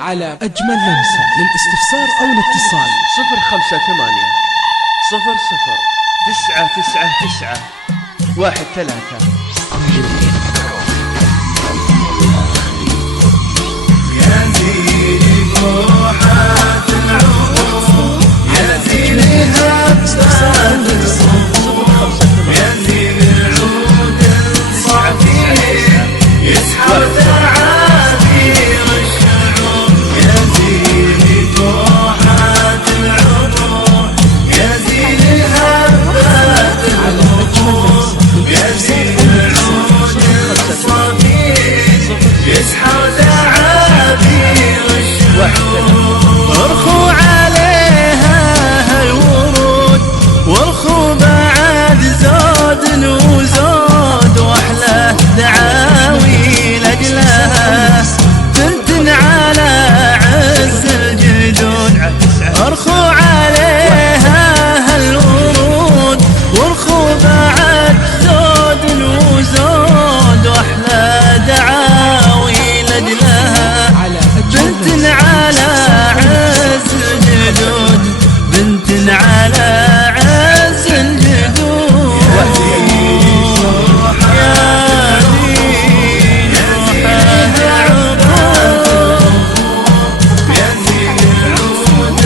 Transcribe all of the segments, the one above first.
على أجمل لمسة. للاستفسار أو الاتصال 058 00 999 13. ارخوا عليها هالورود وارخوا بعد زود وزود واحلى دعاوي لاجلها تنتن على عز الجدود. ارخوا عليها هالورود وارخوا بعد زود وزود واحلى دعاوي لاجلها بنت على عز الجدود، بنت على عز الجدود. يا دين روحها عروض يا دين عود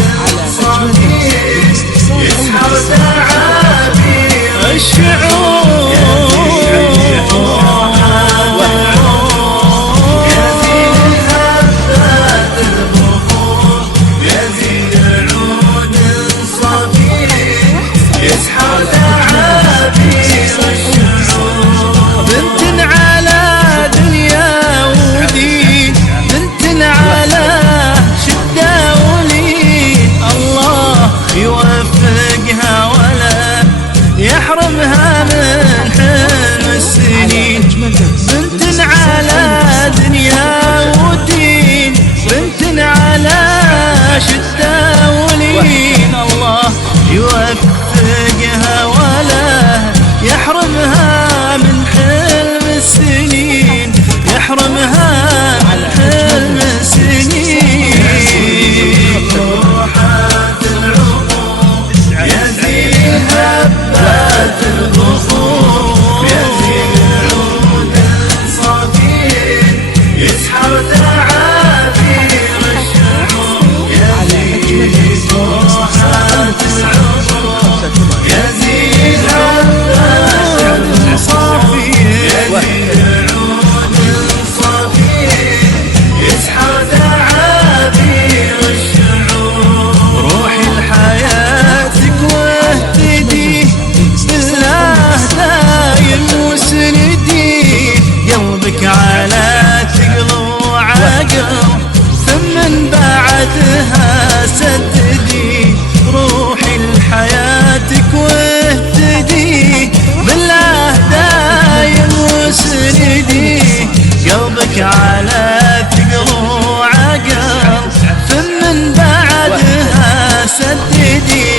صديق يسحر تعابير الشعور. بنت على دنيا ودين، بنت على شدة ولين، الله يوفقها ولا يحرمها من حلم السنين. بنت على دنيا ودين، بنت على شدة ولين، الله يوفقها ولا يحرمها من حلم السنين، يحرمها من حلم السنين. روحات العمر يا زين هبات البخور يا زين عود صديق يسحر تعابير الشعور. يا زين روحات العمر يا زين هبات صافي يا زين عود صافي يسحر تعابير الشعور. روحي لحياتك واهتدي بالله دايم وسندي، قلبك على ثقل وعقل ثم بعدها سددي. روحي لحياتك واهتدي بالله دايم وسندي، قلبك على ثقل وعقل ثم بعدها سددي.